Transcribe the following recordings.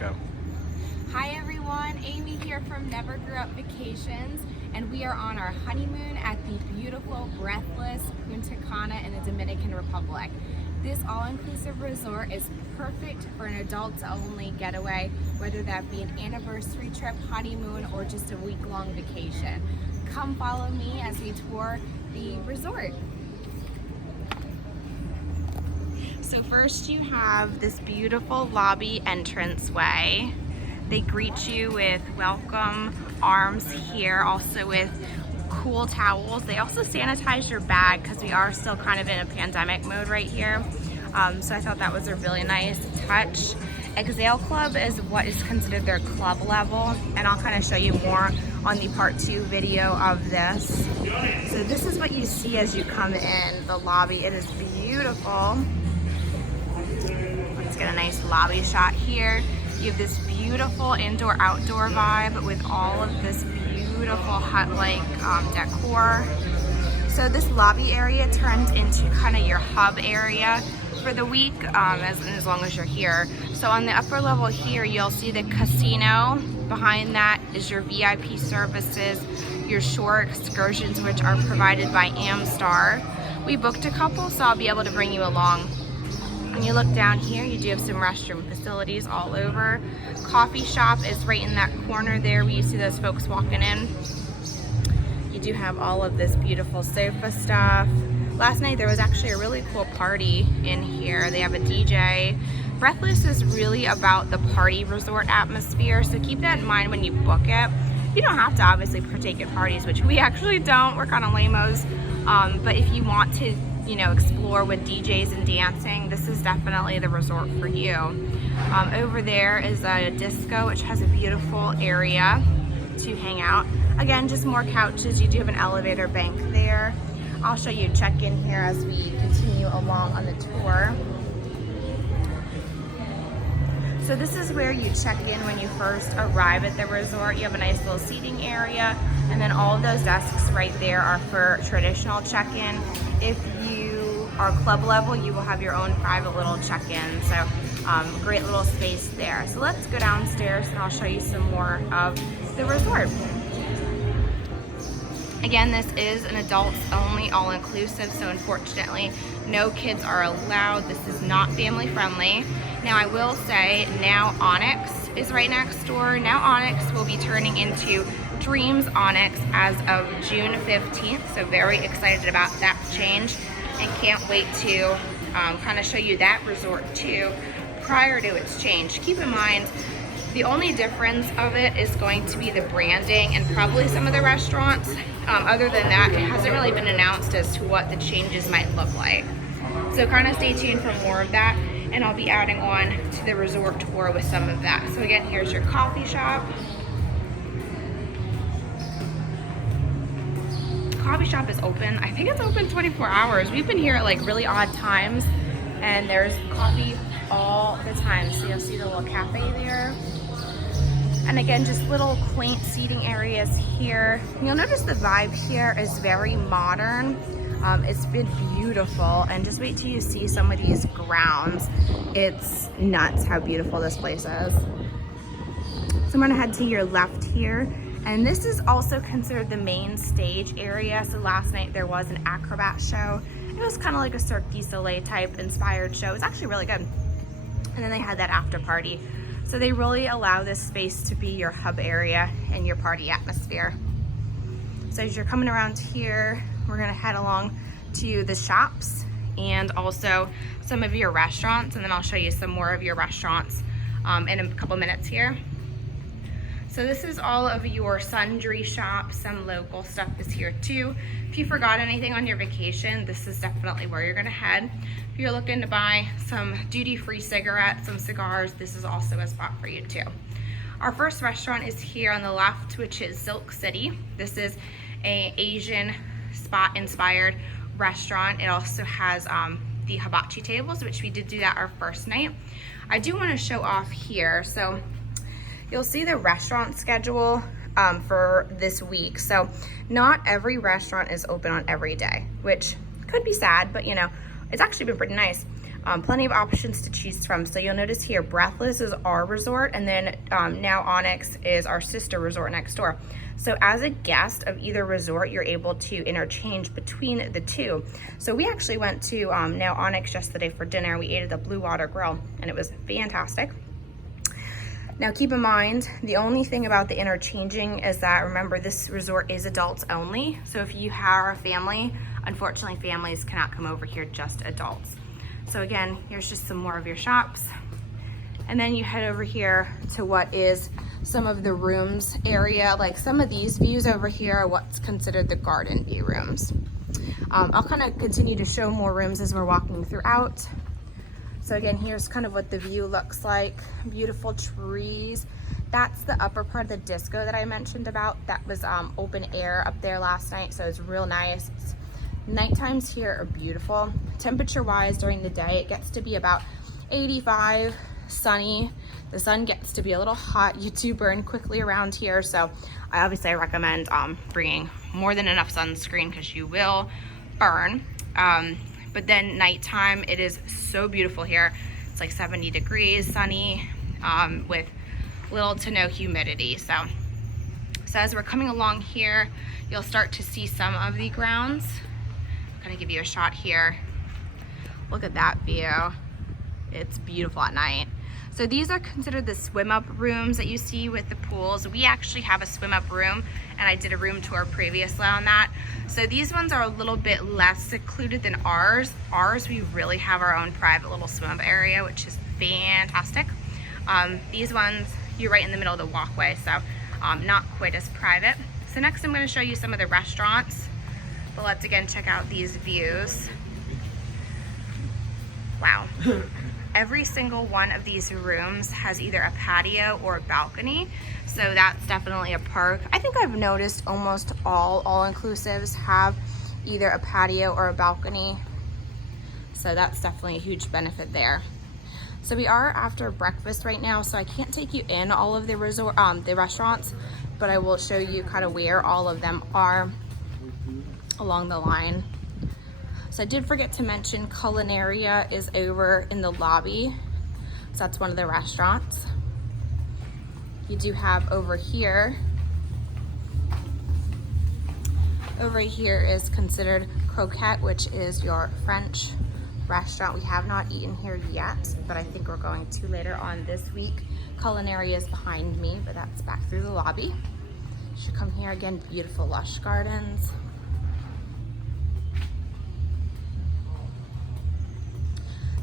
Go. Hi everyone, Amy here from Never Grew Up Vacations, and we are on our honeymoon at the beautiful Breathless Punta Cana in the Dominican Republic. This all-inclusive resort is perfect for an adults-only getaway, whether that be an anniversary trip, honeymoon, or just a week-long vacation. Come follow me as we tour the resort. So first you have this beautiful lobby entranceway. They greet you with welcome arms here, also with cool towels. They also sanitize your bag because we are still kind of in a pandemic mode right here. So I thought that was a really nice touch. Exhale Club is what is considered their club level, and I'll kind of show you more on the part 2 video of this. So this is what you see as you come in the lobby. It is beautiful. Let's get a nice lobby shot here. You have this beautiful indoor-outdoor vibe with all of this beautiful hut-like decor. So this lobby area turns into kind of your hub area for the week, as long as you're here. So on the upper level here, you'll see the casino. Behind that is your VIP services, your shore excursions, which are provided by Amstar. We booked a couple, so I'll be able to bring you along. When you look down here, you do have some restroom facilities all over. Coffee shop is right in that corner there where you see those folks walking in. You do have all of this beautiful sofa stuff. Last night there was actually a really cool party in here. They have a DJ. Breathless is really about the party resort atmosphere, so keep that in mind when you book it. You don't have to obviously partake in parties, which we actually don't. We're kind of lame-os. But if you want to, explore with DJs and dancing, this is definitely the resort for you. Over there is a disco, which has a beautiful area to hang out. Again, just more couches. You do have an elevator bank there. I'll show you check-in here as we continue along on the tour. So this is where you check in when you first arrive at the resort. You have a nice little seating area, and then all of those desks right there are for traditional check-in. If you are club level, you will have your own private little check-in. So great little space there. So let's go downstairs and I'll show you some more of the resort. Again, this is an adults only all-inclusive, so unfortunately no kids are allowed. This is not family friendly. Now I will say now Onyx is right next door. Now Onyx will be turning into Dreams Onyx as of June 15th, so very excited about that change and can't wait to kind of show you that resort too prior to its change. Keep in mind, the only difference of it is going to be the branding and probably some of the restaurants. Other than that, it hasn't really been announced as to what the changes might look like. So kind of stay tuned for more of that, and I'll be adding on to the resort tour with some of that. So again, here's your coffee shop. Coffee shop is open. I think it's open 24 hours. We've been here at like really odd times, and there's coffee all the time. So you'll see the little cafe there. And again, just little quaint seating areas here. You'll notice the vibe here is very modern. It's been beautiful, and just wait till you see some of these grounds. It's nuts how beautiful this place is. So I'm gonna head to your left here, and this is also considered the main stage area. So last night there was an acrobat show. It was kind of like a Cirque du Soleil type inspired show. It was actually really good. And then they had that after party. So they really allow this space to be your hub area and your party atmosphere. So as you're coming around here, we're gonna head along to the shops and also some of your restaurants, and then I'll show you some more of your restaurants in a couple minutes here. So this is all of your sundry shops. Some local stuff is here too. If you forgot anything on your vacation, this is definitely where you're gonna head. If you're looking to buy some duty-free cigarettes, some cigars, this is also a spot for you too. Our first restaurant is here on the left, which is Silk City. This is an Asian spot-inspired restaurant. It also has the hibachi tables, which we did do that our first night. I do want to show off here. So you'll see the restaurant schedule for this week. So not every restaurant is open on every day, which could be sad, but it's actually been pretty nice. Plenty of options to choose from. So you'll notice here, Breathless is our resort, and then now Onyx is our sister resort next door. So as a guest of either resort, you're able to interchange between the two. So we actually went to now Onyx yesterday for dinner. We ate at the Blue Water Grill, and it was fantastic. Now keep in mind, the only thing about the interchanging is that, remember, this resort is adults only. So if you have a family, unfortunately families cannot come over here, just adults. So again, here's just some more of your shops. And then you head over here to what is some of the rooms area. Like some of these views over here are what's considered the garden view rooms. I'll kind of continue to show more rooms as we're walking throughout. So again, here's kind of what the view looks like. Beautiful trees. That's the upper part of the disco that I mentioned about. That was open air up there last night, so it's real nice. Night times here are beautiful. Temperature wise during the day, it gets to be about 85, sunny. The sun gets to be a little hot. You do burn quickly around here, so I recommend bringing more than enough sunscreen because you will burn. But then nighttime, it is so beautiful here. It's like 70 degrees, sunny, with little to no humidity. So as we're coming along here, you'll start to see some of the grounds. I'm gonna give you a shot here. Look at that view. It's beautiful at night. So these are considered the swim up rooms that you see with the pools. We actually have a swim up room, and I did a room tour previously on that. So these ones are a little bit less secluded than ours. Ours, we really have our own private little swim up area, which is fantastic. These ones, you're right in the middle of the walkway, so not quite as private. So next I'm gonna show you some of the restaurants. But let's again check out these views. Wow. Every single one of these rooms has either a patio or a balcony. So that's definitely a perk. I think I've noticed almost all all-inclusives have either a patio or a balcony. So that's definitely a huge benefit there. So we are after breakfast right now, so I can't take you in all of the resort, the restaurants, but I will show you kind of where all of them are along the line. So I did forget to mention Culinaria is over in the lobby. So that's one of the restaurants. You do have over here is considered Croquette, which is your French restaurant. We have not eaten here yet, but I think we're going to later on this week. Culinaria is behind me, but that's back through the lobby. You should come here again, beautiful lush gardens.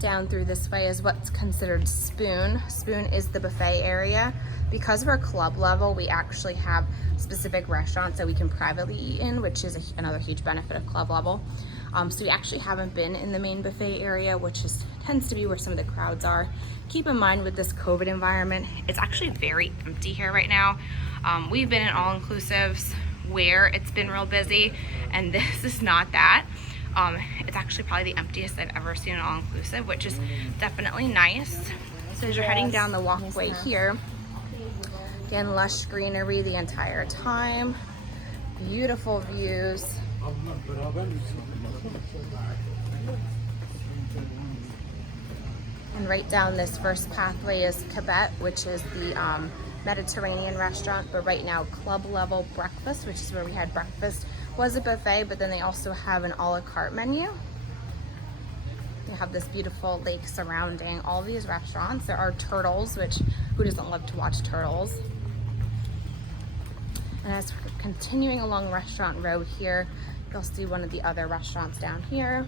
Down through this way is what's considered Spoon. Spoon is the buffet area. Because we're club level, we actually have specific restaurants that we can privately eat in, which is another huge benefit of club level. So we actually haven't been in the main buffet area, which tends to be where some of the crowds are. Keep in mind with this COVID environment, it's actually very empty here right now. We've been in all-inclusives where it's been real busy, and this is not that. It's actually probably the emptiest I've ever seen an all-inclusive, which is definitely nice. So as you're heading down the walkway here, again, lush greenery the entire time, beautiful views. And right down this first pathway is Quebec, which is the Mediterranean restaurant, but right now club level breakfast, which is where we had breakfast, was a buffet, but then they also have an a la carte menu. You have this beautiful lake surrounding all these restaurants. There are turtles, which who doesn't love to watch turtles? And as we're continuing along Restaurant Row here, you'll see one of the other restaurants down here.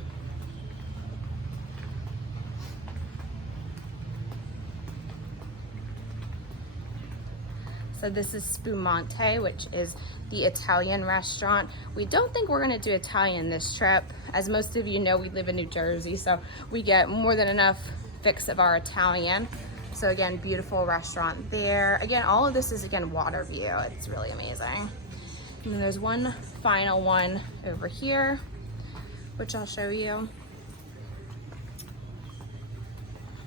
So this is Spumante, which is the Italian restaurant. We don't think we're gonna do Italian this trip. As most of you know, we live in New Jersey, so we get more than enough fix of our Italian. So again, beautiful restaurant there. Again, all of this is, again, water view. It's really amazing. And then there's one final one over here, which I'll show you.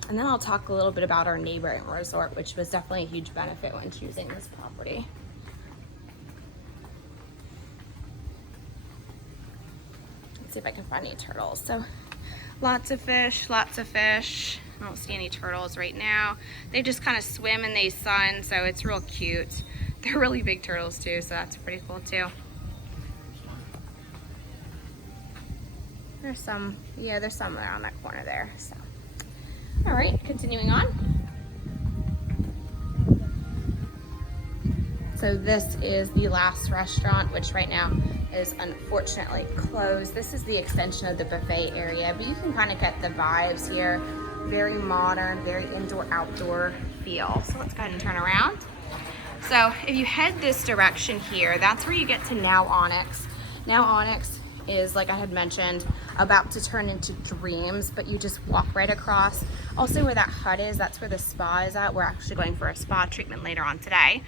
And then I'll talk a little bit about our neighboring resort, which was definitely a huge benefit when choosing this property. Let's see if I can find any turtles. So Lots of fish, lots of fish. I don't see any turtles right now. They just kind of swim in the sun, so it's real cute. They're really big turtles too, so that's pretty cool too. There's some, yeah, there's some there on that corner there. So, all right, continuing on. So this is the last restaurant, which right now is unfortunately closed. This is the extension of the buffet area, but you can kind of get the vibes here. Very modern, very indoor-outdoor feel. So let's go ahead and turn around. So if you head this direction here, that's where you get to Now Onyx. Now Onyx is, like I had mentioned, about to turn into Dreams, but you just walk right across. Also where that hut is, that's where the spa is at. We're actually going for a spa treatment later on today.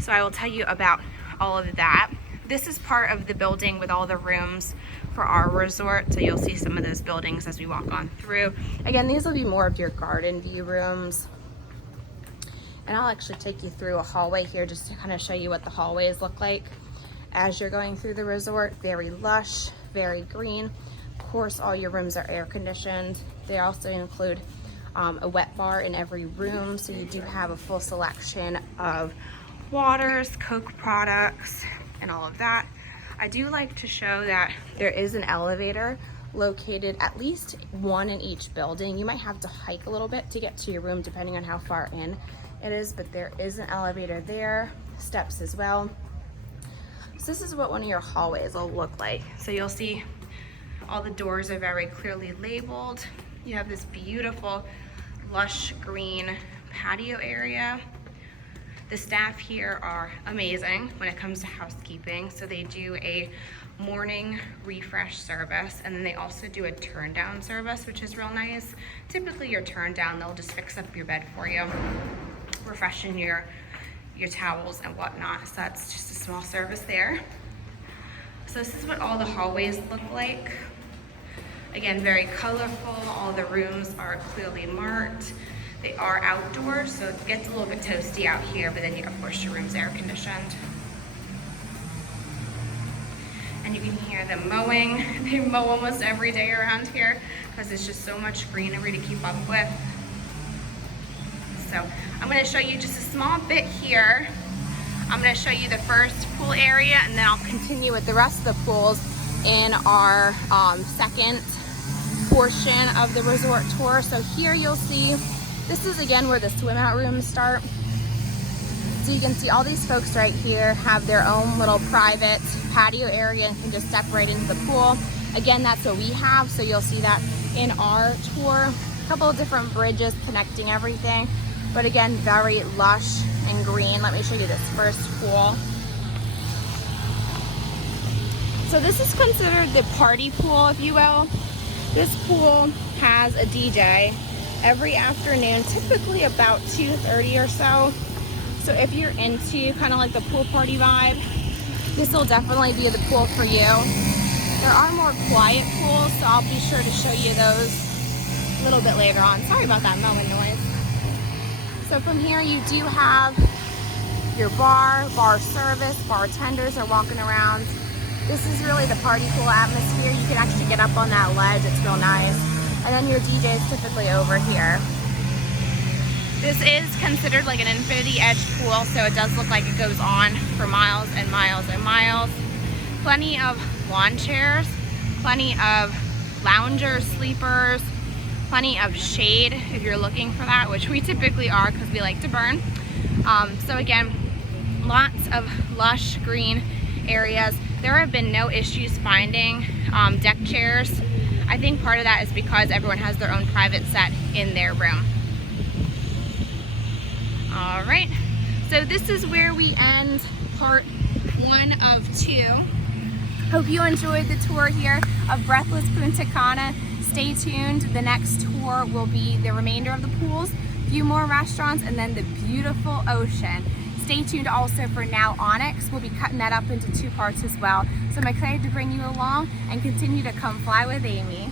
So I will tell you about all of that. This is part of the building with all the rooms for our resort. So you'll see some of those buildings as we walk on through. Again, these will be more of your garden view rooms. And I'll actually take you through a hallway here just to kind of show you what the hallways look like as you're going through the resort. Very lush, very green. Of course, all your rooms are air conditioned. They also include a wet bar in every room. So you do have a full selection of waters, Coke products, and all of that. I do like to show that there is an elevator located, at least one in each building. You might have to hike a little bit to get to your room depending on how far in it is, but there is an elevator there, steps as well. So this is what one of your hallways will look like. So you'll see all the doors are very clearly labeled. You have this beautiful lush green patio area. The staff here are amazing when it comes to housekeeping. So they do a morning refresh service, and then they also do a turn down service, which is real nice. Typically your turn down, they'll just fix up your bed for you, refreshing your towels and whatnot. So that's just a small service there. So this is what all the hallways look like. Again, very colorful. All the rooms are clearly marked. They are outdoors, so it gets a little bit toasty out here, but then of course your room's air conditioned. And you can hear them mowing. They mow almost every day around here because it's just so much greenery to keep up with. So I'm going to show you just a small bit here. I'm going to show you the first pool area, and then I'll continue with the rest of the pools in our second portion of the resort tour. So here you'll see, this is again where the swim out rooms start. So you can see all these folks right here have their own little private patio area and can just step right into the pool. Again, that's what we have, so you'll see that in our tour. A couple of different bridges connecting everything, but again, very lush and green. Let me show you this first pool. So this is considered the party pool, if you will. This pool has a DJ every afternoon, typically about 2:30 or so. So if you're into kind of like the pool party vibe, this will definitely be the pool for you. There are more quiet pools, so I'll be sure to show you those a little bit later on. Sorry about that mowing noise. So from here you do have your bar service, bartenders are walking around. This is really the party pool atmosphere. You can actually get up on that ledge, it's real nice. And then your DJ is typically over here. This is considered like an infinity edge pool, so it does look like it goes on for miles and miles and miles. Plenty of lawn chairs, plenty of loungers, sleepers, plenty of shade if you're looking for that, which we typically are because we like to burn. So again, lots of lush green areas. There have been no issues finding deck chairs. I think part of that is because everyone has their own private set in their room. All right, so this is where we end part 1 of 2. Hope you enjoyed the tour here of Breathless Punta Cana. Stay tuned, the next tour will be the remainder of the pools, a few more restaurants, and then the beautiful ocean. Stay tuned also for Now Onyx. We'll be cutting that up into 2 parts as well. So I'm excited to bring you along and continue to come fly with Amy.